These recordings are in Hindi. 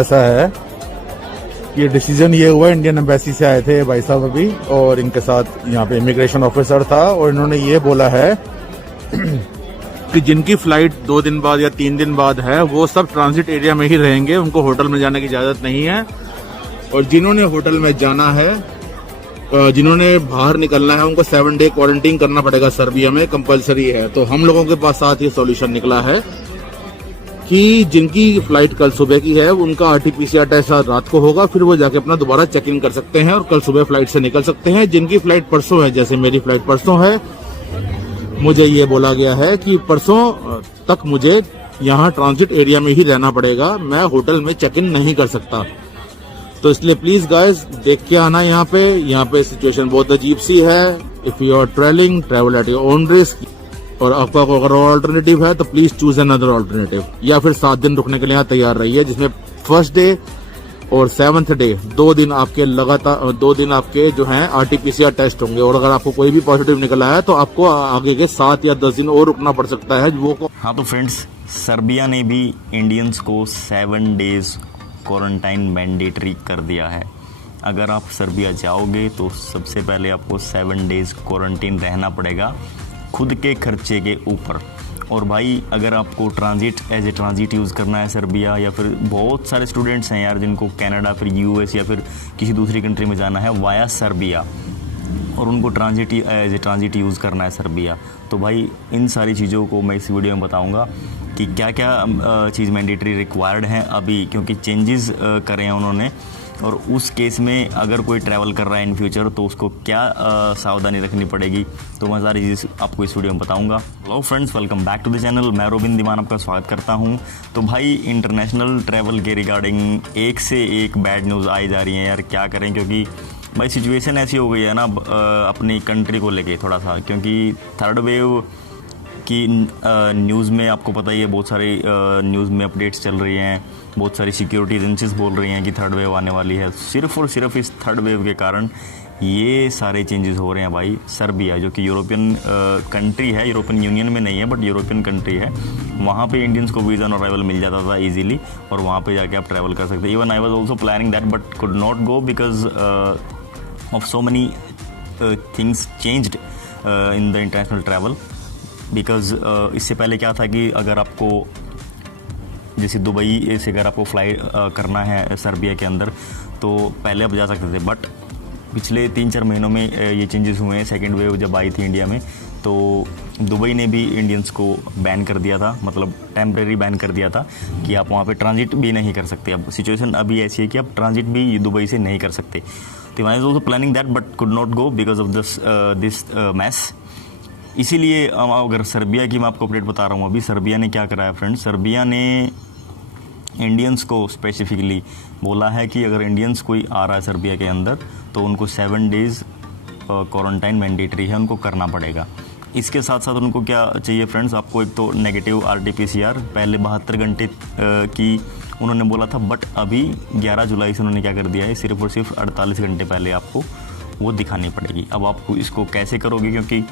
ऐसा है, ये डिसीजन ये हुआ, इंडियन एम्बेसी से आए थे भाई साहब अभी, और इनके साथ यहाँ पे इमिग्रेशन ऑफिसर था, और इन्होंने ये बोला है कि जिनकी फ्लाइट 2 दिन बाद या 3 दिन बाद है वो सब ट्रांजिट एरिया में ही रहेंगे, उनको होटल में जाने की इजाज़त नहीं है। और जिन्होंने होटल में जाना है, जिन्होंने बाहर निकलना है, उनको 7 डे क्वारंटीन करना पड़ेगा, सर्बिया में कंपलसरी है। तो हम लोगों के पास साथ ये सॉल्यूशन निकला है कि जिनकी फ्लाइट कल सुबह की है उनका आरटीपीसीआर टेस्ट आज रात को होगा, फिर वो जाके अपना दोबारा चेक इन कर सकते हैं और कल सुबह फ्लाइट से निकल सकते हैं। जिनकी फ्लाइट परसों है, जैसे मेरी फ्लाइट परसों है, मुझे ये बोला गया है कि परसों तक मुझे यहाँ ट्रांजिट एरिया में ही रहना पड़ेगा, मैं होटल में चेक इन नहीं कर सकता। तो इसलिए प्लीज गाइस देख के आना यहाँ पे सिचुएशन बहुत अजीब सी है। If you are travel at your own risk, और आपका अगर ऑल्टरनेटिव है तो प्लीज चूज अनदर ऑल्टरनेटिव, या फिर 7 दिन रुकने के लिए यहाँ तैयार रहिए, जिसमें फर्स्ट डे और 7th डे 2 दिन आपके लगातार 2 दिन आपके जो हैं आरटीपीसीआर टेस्ट होंगे। और अगर आपको कोई भी पॉजिटिव निकला है तो आपको आगे के 7 या 10 दिन और रुकना पड़ सकता है वो को। हाँ तो फ्रेंड्स, सर्बिया ने भी इंडियंस को 7 डेज क्वारंटाइन मैंडेटरी कर दिया है। अगर आप सर्बिया जाओगे तो सबसे पहले आपको 7 डेज क्वारंटीन रहना पड़ेगा खुद के खर्चे के ऊपर। और भाई अगर आपको transit as a transit use करना है सर्बिया, या फिर बहुत सारे स्टूडेंट्स हैं यार जिनको कनाडा, फिर यूएस या फिर किसी दूसरी कंट्री में जाना है वाया सर्बिया, और उनको transit as a transit use करना है सर्बिया, तो भाई इन सारी चीज़ों को मैं इस वीडियो में बताऊंगा कि क्या क्या चीज़ मैंडेटरी रिक्वायर्ड हैं अभी, क्योंकि चेंजेस करे हैं उन्होंने। और उस केस में अगर कोई ट्रैवल कर रहा है इन फ्यूचर तो उसको क्या सावधानी रखनी पड़ेगी, तो मैं सारी चीज़ आपको इस वीडियो में बताऊंगा। Hello friends, welcome back to the channel. मैं रोबिन दीवान आपका स्वागत करता हूं। तो भाई इंटरनेशनल ट्रैवल के रिगार्डिंग एक से एक बैड न्यूज़ आई जा रही है यार, क्या करें, क्योंकि भाई सिचुएशन ऐसी हो गई है ना अपनी कंट्री को लेके थोड़ा सा, क्योंकि थर्ड वेव की न्यूज़ में आपको पता ही है, बहुत सारी न्यूज़ में अपडेट्स चल रही हैं, बहुत सारी सिक्योरिटी एजेंसीज बोल रही हैं कि थर्ड वेव आने वाली है। सिर्फ और सिर्फ इस थर्ड वेव के कारण ये सारे चेंजेस हो रहे हैं भाई। सर्बिया जो कि यूरोपियन कंट्री है, यूरोपियन यूनियन में नहीं है बट यूरोपियन कंट्री है, वहाँ पे इंडियंस को वीज़ा ऑन अराइवल मिल जाता था इजीली, और वहाँ पे जाके आप ट्रैवल कर सकते। Even I was also planning that but could not go because of so money things changed in the international travel. Because इससे पहले क्या था कि अगर आपको जैसे दुबई से अगर आपको फ्लाई करना है सर्बिया के अंदर तो पहले आप जा सकते थे, बट पिछले 3-4 महीनों में ये चेंजेस हुए हैं। सेकेंड वेव जब आई थी इंडिया में तो दुबई ने भी इंडियंस को बैन कर दिया था, मतलब टेम्परेरी बैन कर दिया था कि आप वहाँ पे ट्रांजिट भी नहीं कर सकते। अब सिचुएशन अभी ऐसी है कि आप ट्रांजिट भी दुबई से नहीं कर सकते। तो I was also planning that but could not go because of this mess. इसीलिए अगर सर्बिया की मैं आपको अपडेट बता रहा हूँ, अभी सर्बिया ने क्या करा है फ्रेंड्स, सर्बिया ने इंडियंस को स्पेसिफिकली बोला है कि अगर इंडियंस कोई आ रहा है सर्बिया के अंदर तो उनको 7 डेज़ क्वारंटाइन मैंडेटरी है, उनको करना पड़ेगा। इसके साथ साथ उनको क्या चाहिए फ्रेंड्स, आपको एक तो नेगेटिव आरटीपीसीआर पहले 72 घंटे की उन्होंने बोला था, बट अभी 11 जुलाई से उन्होंने क्या कर दिया है, सिर्फ और सिर्फ 48 घंटे पहले आपको वो दिखानी पड़ेगी। अब आपको इसको कैसे करोगे, क्योंकि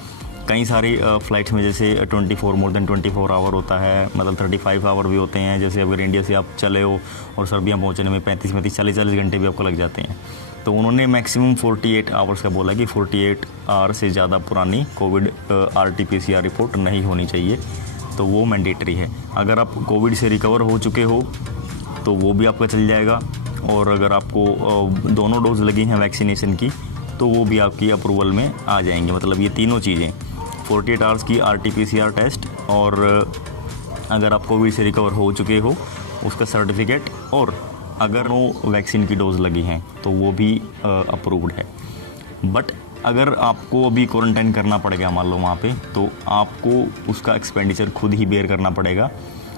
कई सारी फ़्लाइट्स में जैसे 24 मोर देन 24 आवर होता है, मतलब 35 आवर भी होते हैं। जैसे अगर इंडिया से आप चले हो और सर्बिया पहुंचने में 35 40 घंटे भी आपको लग जाते हैं। तो उन्होंने मैक्सिमम 48 आवर्स का बोला कि 48 आवर से ज़्यादा पुरानी कोविड आरटीपीसीआर रिपोर्ट नहीं होनी चाहिए, तो वो मैंडेटरी है। अगर आप कोविड से रिकवर हो चुके हो तो वो भी आपका चल जाएगा, और अगर आपको दोनों डोज लगी हैं वैक्सीनेशन की तो वो भी आपकी अप्रूवल में आ जाएंगे। मतलब ये तीनों चीज़ें, 48 आवर्स की आरटीपीसीआर टेस्ट, और अगर आप कोविड से रिकवर हो चुके हो उसका सर्टिफिकेट, और अगर वो वैक्सीन की डोज लगी हैं तो वो भी अप्रूव्ड है। बट अगर आपको अभी क्वारंटाइन करना पड़ेगा मान लो वहाँ पे, तो आपको उसका एक्सपेंडिचर खुद ही बेयर करना पड़ेगा,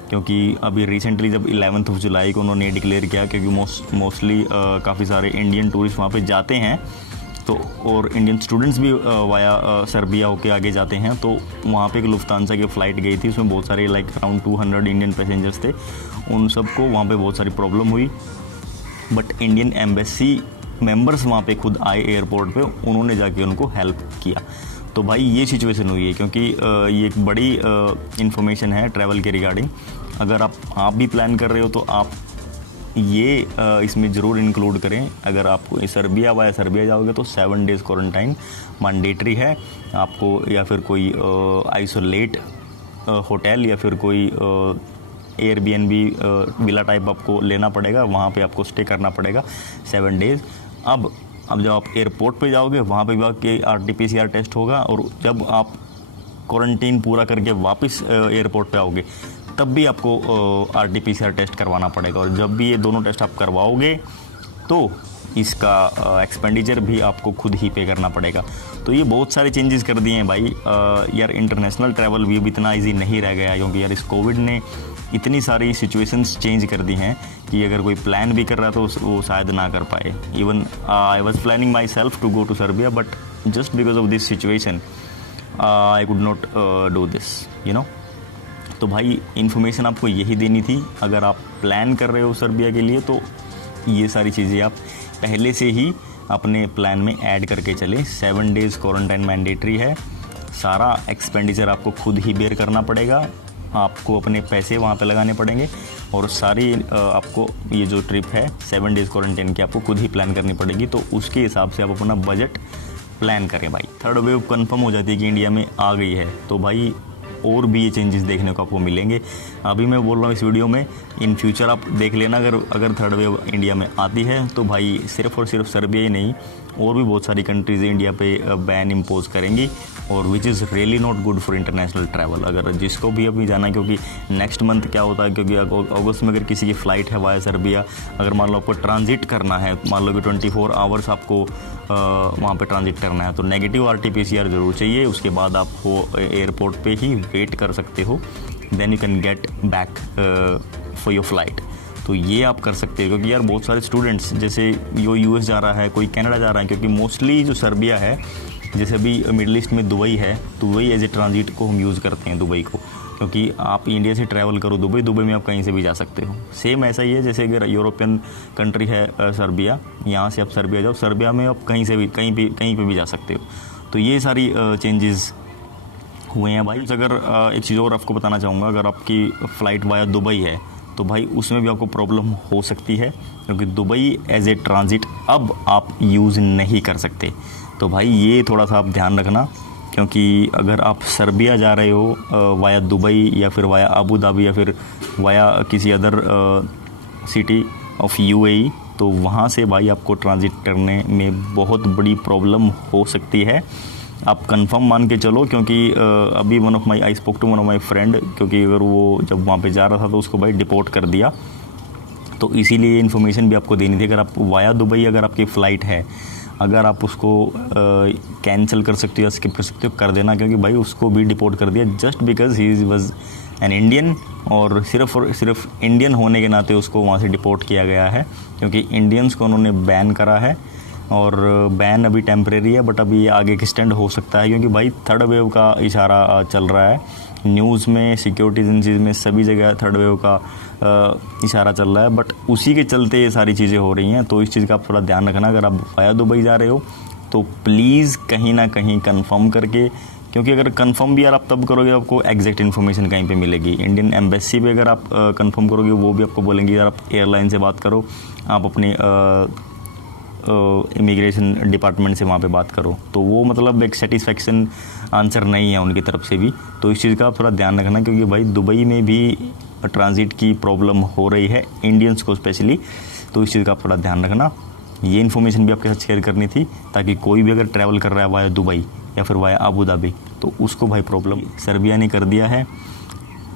क्योंकि अभी रिसेंटली जब 11 जुलाई को उन्होंने डिक्लेयर किया, क्योंकि मोस्टली काफ़ी सारे इंडियन टूरिस्ट वहाँ पे जाते हैं, तो और इंडियन स्टूडेंट्स भी वाया सर्बिया होके आगे जाते हैं। तो वहाँ पे एक लुफ्तांसा की फ़्लाइट गई थी, उसमें बहुत सारे लाइक अराउंड 200 इंडियन पैसेंजर्स थे, उन सबको वहाँ पे बहुत सारी प्रॉब्लम हुई। बट इंडियन एम्बेसी मेंबर्स वहाँ पे खुद आए एयरपोर्ट पे, उन्होंने जाके उनको हेल्प किया। तो भाई ये सिचुएशन हुई है, क्योंकि ये एक बड़ी इन्फॉर्मेशन है ट्रैवल के रिगार्डिंग। अगर आप भी प्लान कर रहे हो तो आप ये इसमें ज़रूर इंक्लूड करें। अगर आपको सर्बिया वाया सर्बिया जाओगे तो 7 डेज़ क्वारंटाइन मैंडेटरी है आपको, या फिर कोई आइसोलेट होटल या फिर कोई एयरबीएनबी विला टाइप आपको लेना पड़ेगा, वहाँ पे आपको स्टे करना पड़ेगा 7 डेज़। अब जब आप एयरपोर्ट पे जाओगे वहाँ पे भी आपके RT-PCR टेस्ट होगा, और जब आप क्वारंटीन पूरा करके वापस एयरपोर्ट पे आओगे तब भी आपको RT-PCR टेस्ट करवाना पड़ेगा। और जब भी ये दोनों टेस्ट आप करवाओगे तो इसका एक्सपेंडिचर भी आपको खुद ही पे करना पड़ेगा। तो ये बहुत सारे चेंजेस कर दिए हैं भाई। यार इंटरनेशनल ट्रैवल भी अब इतना ईजी नहीं रह गया, क्योंकि यार इस कोविड ने इतनी सारी सिचुएशंस चेंज कर दी हैं कि अगर कोई प्लान भी कर रहा तो वो शायद ना कर पाए। Even I was planning myself to go to Serbia, but just because of this situation I could not do this, you know. तो भाई इन्फॉर्मेशन आपको यही देनी थी। अगर आप प्लान कर रहे हो सर्बिया के लिए तो ये सारी चीज़ें आप पहले से ही अपने प्लान में ऐड करके चले। 7 डेज़ क्वारंटाइन मैंडेटरी है, सारा एक्सपेंडिचर आपको खुद ही बेयर करना पड़ेगा, आपको अपने पैसे वहाँ पे लगाने पड़ेंगे, और सारी आपको ये जो ट्रिप है 7 डेज़ क्वारंटाइन की आपको खुद ही प्लान करनी पड़ेगी। तो उसके हिसाब से आप अपना बजट प्लान करें भाई। थर्ड वेव कंफर्म हो जाती है कि इंडिया में आ गई है तो भाई और भी ये चेंजेस देखने को आपको मिलेंगे। अभी मैं बोल रहा हूँ इस वीडियो में, इन फ्यूचर आप देख लेना, अगर थर्ड वेव इंडिया में आती है तो भाई सिर्फ और सिर्फ सर्बिया ही नहीं, और भी बहुत सारी कंट्रीज़ इंडिया पे बैन इम्पोज करेंगी, और which is really not good for international travel. अगर जिसको भी अभी जाना है, क्योंकि नेक्स्ट मंथ क्या होता है, क्योंकि अगस्त में अगर किसी की फ़्लाइट है वाया सर्बिया, अगर मान लो आपको ट्रांजिट करना है, मान लो कि 24 आवर्स आपको वहाँ पे ट्रांजिट करना है, तो नेगेटिव RT-PCR ज़रूर चाहिए। उसके बाद आप वो एयरपोर्ट पे ही वेट कर सकते हो, then you can get back for your flight. तो ये आप कर सकते हो, क्योंकि यार बहुत सारे स्टूडेंट्स जैसे यो US जा रहा है, कोई कनाडा जा रहा है, क्योंकि मोस्टली जो सर्बिया है, जैसे अभी मिडल ईस्ट में दुबई है, तो वही एज ए ट्रांजिट को हम यूज़ करते हैं दुबई को, क्योंकि आप इंडिया से ट्रैवल करो दुबई में आप कहीं से भी जा सकते हो। सेम ऐसा ही है जैसे अगर यूरोपियन कंट्री है सर्बिया, यहाँ से आप सर्बिया जाओ, सर्बिया में आप कहीं पे भी जा सकते हो। तो ये सारी चेंजेस हुए हैं भाई। अगर एक चीज़ और आपको बताना चाहूँगा, अगर आपकी फ़्लाइट वाया दुबई है तो भाई उसमें भी आपको प्रॉब्लम हो सकती है, क्योंकि दुबई एज ए ट्रांजिट अब आप यूज़ नहीं कर सकते। तो भाई ये थोड़ा सा आप ध्यान रखना, क्योंकि अगर आप सर्बिया जा रहे हो वाया दुबई या फिर वाया अबू धाबी या फिर वाया किसी अदर सिटी ऑफ UAE, तो वहाँ से भाई आपको ट्रांजिट करने में बहुत बड़ी प्रॉब्लम हो सकती है। आप कंफर्म मान के चलो, क्योंकि अभी I spoke to one of my friend, क्योंकि अगर वो जब वहाँ पे जा रहा था तो उसको भाई डिपोर्ट कर दिया। तो इसीलिए इन्फॉर्मेशन भी आपको देनी थी। अगर आप वाया दुबई अगर आपकी फ़्लाइट है, अगर आप उसको कैंसिल कर सकते हो या स्किप कर सकते हो, कर देना, क्योंकि भाई उसको भी डिपोर्ट कर दिया just because he was an Indian, और सिर्फ इंडियन होने के नाते उसको वहाँ से डिपोर्ट किया गया है, क्योंकि इंडियंस को उन्होंने बैन करा है। और बैन अभी टेम्परेरी है, बट अभी ये आगे एक्सटेंड हो सकता है, क्योंकि भाई थर्ड वेव का इशारा चल रहा है न्यूज़ में, सिक्योरिटी एजेंसीज में, सभी जगह थर्ड वेव का इशारा चल रहा है। बट उसी के चलते ये सारी चीज़ें हो रही हैं। तो इस चीज़ का आप थोड़ा ध्यान रखना। अगर आप वाया दुबई जा रहे हो तो प्लीज़ कहीं ना कहीं कंफर्म करके, क्योंकि अगर कंफर्म भी यार आप तब करोगे आपको एग्जैक्ट इन्फॉर्मेशन कहीं पे मिलेगी। इंडियन एम्बेसी पे अगर आप कंफर्म करोगे वो भी आपको बोलेंगे यार आप एयरलाइन से बात करो, आप अपने इमिग्रेशन डिपार्टमेंट से वहाँ पे बात करो। तो वो मतलब एक सेटिस्फेक्शन आंसर नहीं है उनकी तरफ से भी। तो इस चीज़ का आप थोड़ा ध्यान रखना, क्योंकि भाई दुबई में भी ट्रांजिट की प्रॉब्लम हो रही है इंडियंस को स्पेशली। तो इस चीज़ का आप थोड़ा ध्यान रखना। ये इन्फॉर्मेशन भी आपके साथ शेयर करनी थी, ताकि कोई भी अगर ट्रैवल कर रहा है वाया दुबई या फिर वाया अबू धाबी तो उसको भाई प्रॉब्लम सर्बिया ने कर दिया है।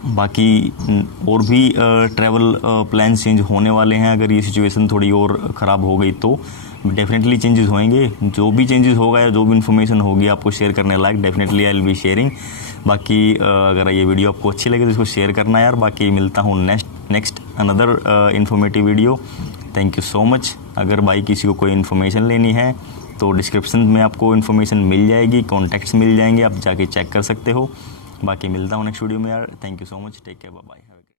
बाकी और भी ट्रैवल प्लान चेंज होने वाले हैं। अगर ये सिचुएशन थोड़ी और ख़राब हो गई तो डेफिनेटली चेंजेस होंगे। जो भी चेंजेस होगा या जो भी इन्फॉर्मेशन होगी आपको शेयर करने लायक, definitely I will be sharing. बाकी अगर ये वीडियो आपको अच्छी लगे तो इसको शेयर करना यार। बाकी मिलता हूँ next another informative video. Thank you so much. अगर भाई किसी को कोई इन्फॉर्मेशन लेनी है तो डिस्क्रिप्शन में आपको इन्फॉर्मेशन मिल जाएगी, कॉन्टैक्ट्स मिल जाएंगे, आप जाके चेक कर सकते हो। बाकी मिलता हूँ नेक्स्ट वीडियो में यार। Thank you so much, take care, bye bye.